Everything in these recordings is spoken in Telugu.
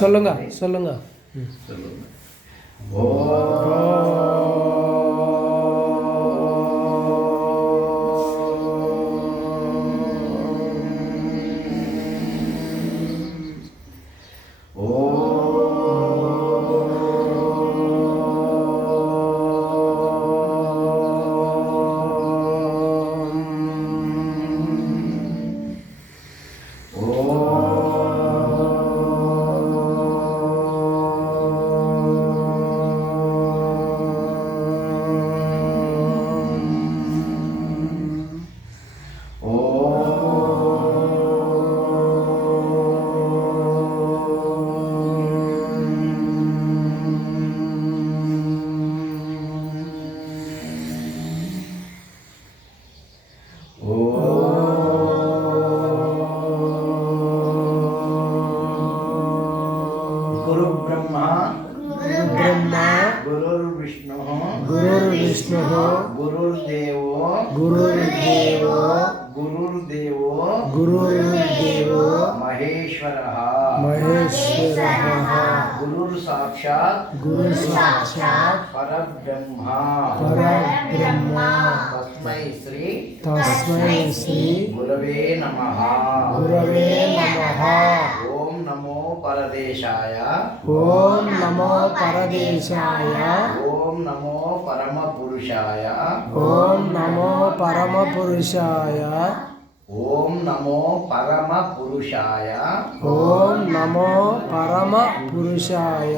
சொல்லுங்க சொல்லுங்க. गुरुर्देवो महेश्वरः गुरुसाक्षात् परब्रह्म तस्मै श्री गुरवे नमः। ओम नमो परदेशाय ओम नमो परमपुरुषाय ओम नमो परमपुरुषाय ओम नमो परमपुरुषाय ओम नमो परमपुरुषाय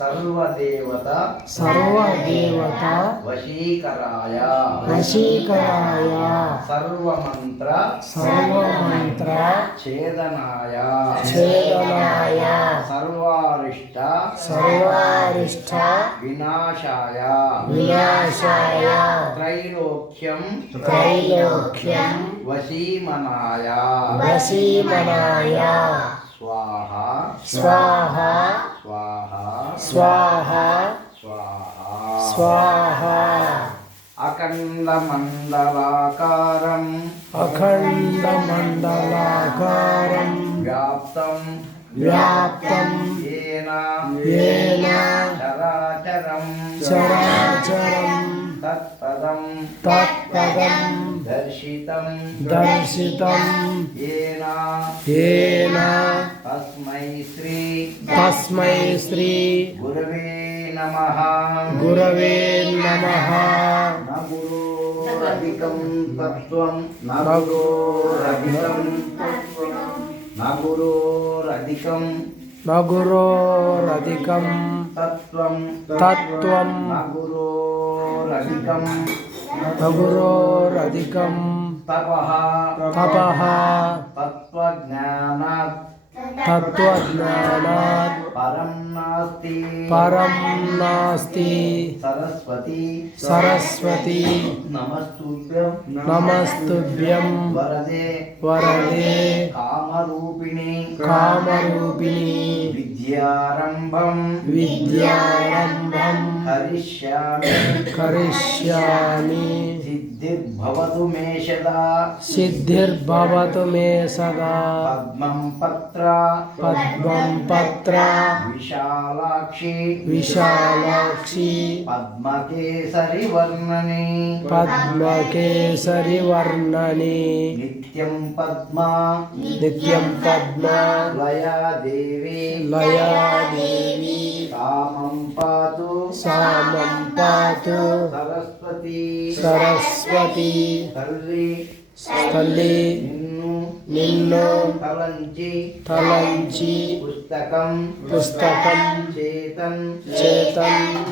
सर्वदेवता वशीकराय सर्वमंत्र छेदनाय सर्वारिष्ट विनाशाय त्रैलोक्यं वशीमनाय स्वाहा स्वाहा स्वाहा स्वाहा अखंडमंडलाकारं व्याप्तं येन चराचरं तत्पदं दर्शितं येन तस्मै श्री गुरवे नमः। न गुरोरधिकं तत्त्वं न गुरोरधिकं तत्त्वं न गुरोरधिकं तपः तत्त्वज्ञानात् परं नास्ति सरस्वती नमस्तुभ्यं वरदे कामरूपिणी विद्यारंभं करिष्यामि सिद्धिर्भवतु मे सदा पद्मं पत्र विशालाक्षी पद्मकेसरी वर्णने नित्यं पद्मा लया देवी सामं पातु सरस्वती तल्ली నిన్ను తలంచి పుస్తకం చేతన్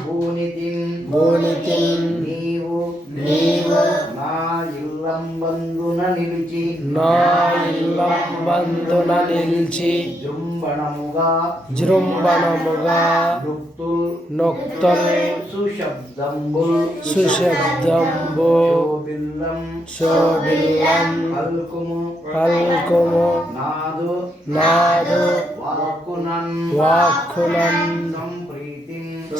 భూనితిన్ నీవు నా ఇల్లంబందున నిలిచి జృంభణముగా నొక్తల్ సుశబ్దంబు శోభిల్లం పల్కుము నాదు వాక్కునన్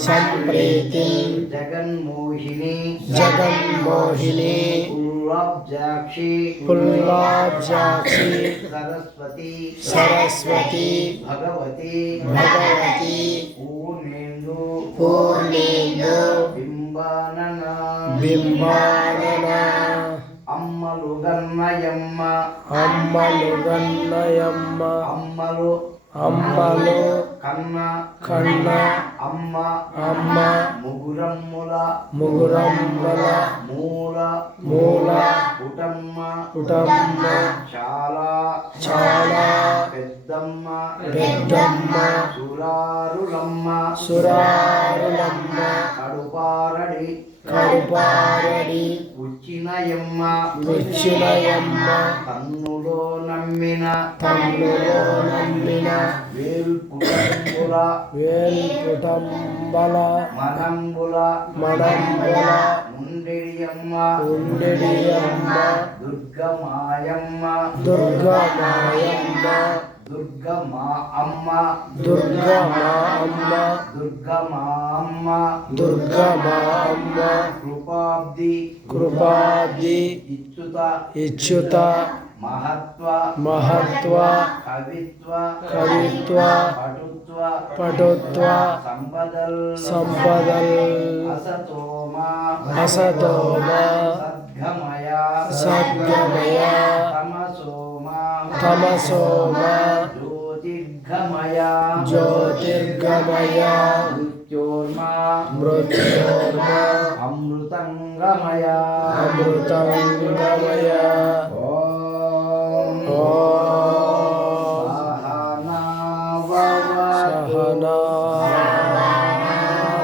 సంప్రీతిం జగన్మోహిని జగన్మోహిని పుల్లాబ్జాక్షి పుల్లాబ్జాక్షి సరస్వతి సరస్వతి భగవతి భగవతి పూర్ణేందు పూర్ణేందు బింబానన బింబానన అమ్మలు గన్నయమ్మ అమ్మలు గన్నయమ్మ అమ్మలు అమ్మలు కన్న కన్న అమ్మ అమ్మ ముగురమ్ముల ముగురమ్మల మూల మూల కుటమ్మ కుటమ్మ చాలా చాలా పెద్దమ్మ పెద్దమ్మ సురారులమ్మ సురారులమ్మ కడుపారడి కడుపారడి ఉచ్చినయమ్మ పుచ్చినయమ్మ కన్నులో నమ్మిన తమ్ములో నమ్మిన వేల్పుటంబుల వేల్పుటంబల మనంబుల మడంబుల ముండియమ్మ ఉండెడియమ్మ దుర్గమాయమ్మ దుర్గమాయమ్మ దుర్గమా అమ్మ దుర్గమా అమ్మ దుర్గమా అమ్మ దుర్గమా అమ్మ కృపాబ్ది కృపాది ఇచ్యుత ఇచ్యుత మహత్వ మహత్వ కవిత్వ కవిత్వ పటుత్వ పటుత్వ సంపదల్ సంపదల్ అసతోమ అసతోమ సద్గమయ సద్గమయ తమసోమ తమసోమ జ్యోతిర్గమయ జ్యోతిర్గమయ మృత్యోర్మ మృత్యోర్మ అమృతంగమయ అమృతంగమయ ఓం ఓం సహనా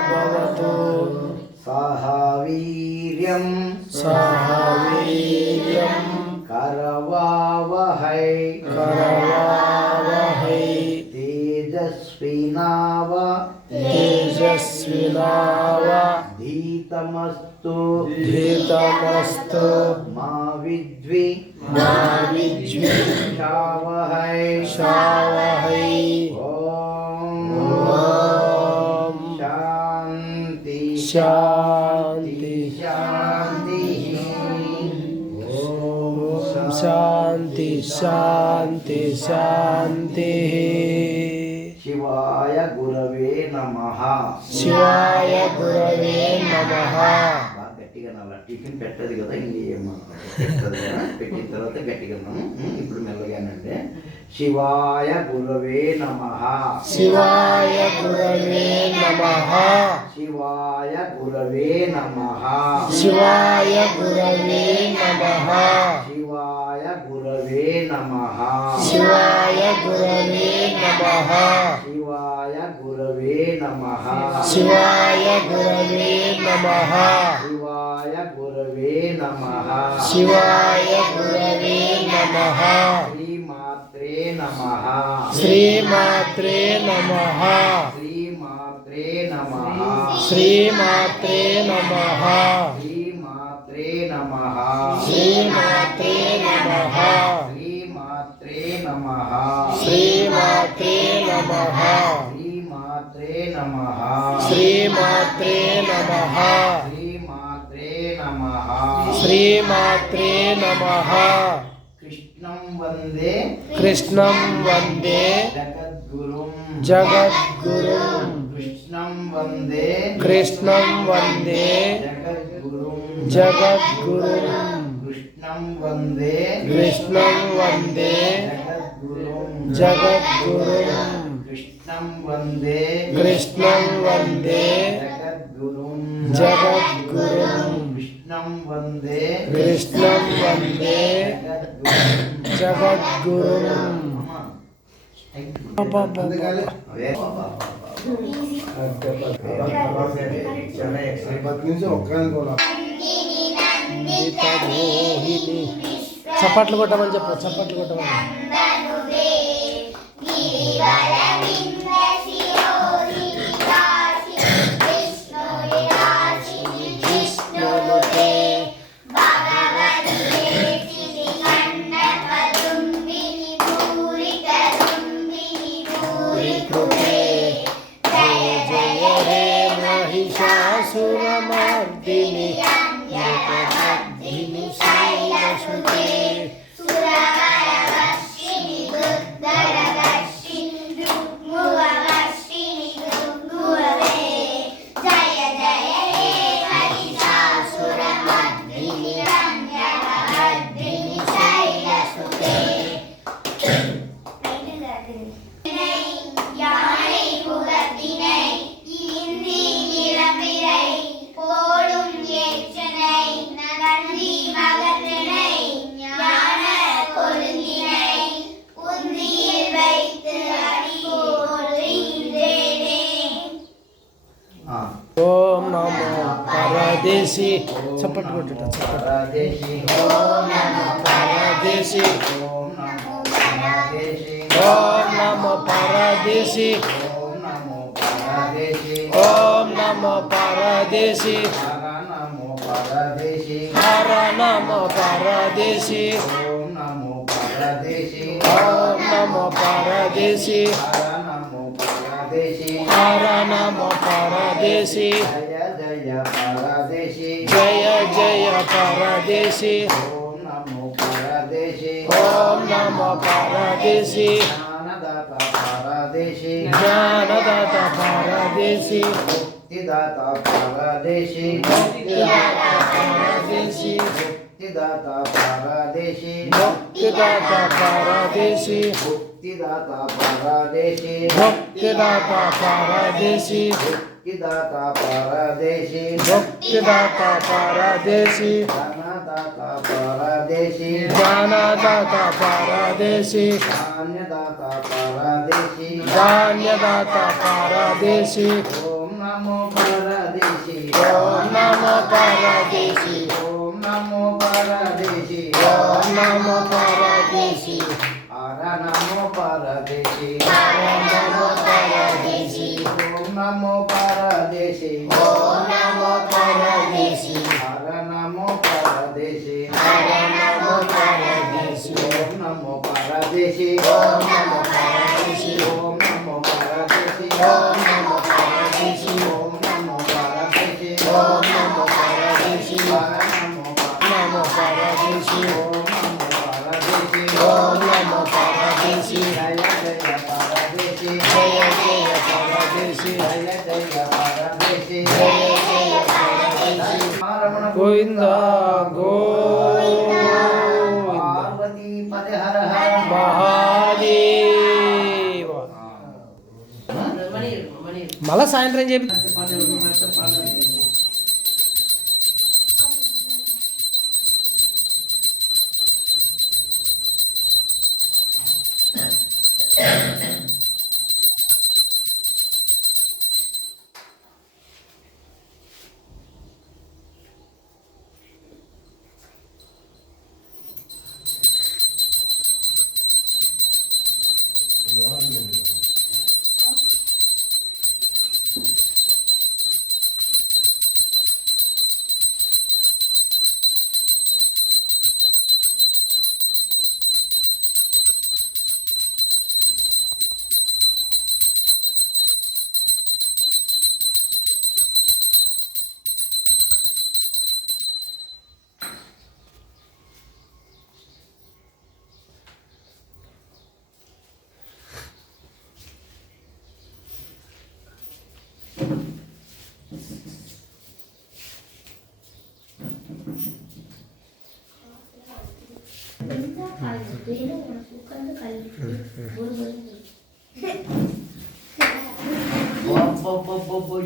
భవతు సహ వీర్యం సహ వీర్యం కరవావహై కరవావహై తేజస్వినావ తేజస్వినావ ధీతమస్తు ధీతమస్తు మా విద్వి మా శావహై విద్విషావహై ఓం ఓం శాంతి శాంతి శాంతి ఓం శాంతి శాంతి శాంతి శివాయ గురవే నమః శివాయ గురవే నమః. బాగా గట్టిగా నవ్వాలి. టిఫిన్ పెట్టదు కదా ఇంకేమో పెట్టదు కదా. పెట్టిన తర్వాత గట్టిగా అన్నాము. ఇప్పుడు మెల్లగానంటే శివాయ గురవే నమః శివాయ గురవే నమః. శివాయ గురవే నమః శివాయ గురవే నమః. శివాయ గురవే నమః శివాయ గురవే నమః. శివాయ గురవే నమః శివాయ గురవే నమః. శివాయ గురవే నమః శివాయ గురవే నమః. శ్రీమాత్రే నమః శ్రీమాత్రే నమః. శ్రీమాత్రే నమః శ్రీమాత్రే నమః. శ్రీమాత్రే నమః శ్రీమాత్రే నమః. శ్రీమాత్రే నమః శ్రీమాత్రే నమః. శ్రీమాత్రే నమః శ్రీమాత్రే నమః. శ్రీమాత్రే నమః శ్రీమాత్రే నమః. కృష్ణం వందే కృష్ణం వందే జగద్గురుం జగద్గురుం. కృష్ణం వందే కృష్ణం వందే జగద్గురుం జగద్గురుం. కృష్ణం వందే కృష్ణం వందే జగద్గురుం జగద్గురుం. కృష్ణం వందే కృష్ణం వందే జగద్గురుం జగద్గురుం. కృష్ణం వందే కృష్ణం వందే జగద్గురుం. జగద్గురుం. మోహిని చప్పట్లు కొట్టమని చెప్పు. చప్పట్లు కొట్టమని. విష్ణునుతే కృపే జయ జయ హే పరదేశి చప్పట్లు కొట్టుట పరదేశి పరదేశి ఓం నమో పరదేశి ఓం నమో పరదేశి ఓం నమో పరదేశి హర నమో పరదేశి ఓం నమో పరదేశి ఓం నమో పరదేశి హర నమో పరదేశి హర నమో పరదేశి జయ జయ పరదేశి జయ జయ పరదేశి ఓం నమో పరదేశి ఓం నమో పరదేశి జ్ఞానదాత పరదేశి జ్ఞానదాత పరదేశి ముక్తిదాత పరదేశి పరదేశి ముక్తిదాత పరదేశి ముక్తిదాత పరదేశి ముక్తిదాత పరదేశి ముక్తిదాత పరదేశి ముక్తిదాత పరదేశి ముక్తిదాత పరదేశి ధనదాత పరదేశి జ్ఞానదాత పరదేశి ధాన్యదాత పరదేశి ధాన్యదాత పరదేశి ఓం నమో పరదేశి ఓం నమో పరదేశి ఓం నమో పరదేశి ఓం నమో పరదేశి హర నమో పరదేశి ఓం నమో పరదేశి ఓం నమో పరదేశి ఓం నమో పరదేశి హర నమో పరదేశి హర నమో పరదేశి ఓం నమో పరదేశి ఓం నమో పరదేశి ఓం నమో పరదేశి ఓం నమో పరదేశి ఓం నమో పరదేశి ఓం నమో పరదేశి హర నమో నమో పరదేశి ఓం నమో పరదేశి ఓం నమో పరదేశి జయ జయ పరదేశి జయ జయ పరదేశి జయ జయ పరదేశి జయ జయ పరదేశి రమణ గోవింద గోవింద పార్వతీ పదే హర హర మహాదేవ మళ్ళా సాయంత్రం చెప్పి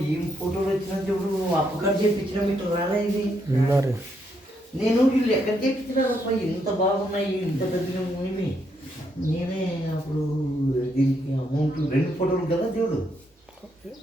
ఏం ఫోటోలు వచ్చినట్టు ఇప్పుడు అప్పగారు చెప్పించిన మీకు రాలేదు మరి నేను వీళ్ళు ఎక్కడ చెప్తున్నారప్ప ఇంత బాగున్నాయి ఇంత పెద్దగా ఉన్నవి నేనే అప్పుడు దీనికి అమౌంట్ 2 ఫోటోలు కదా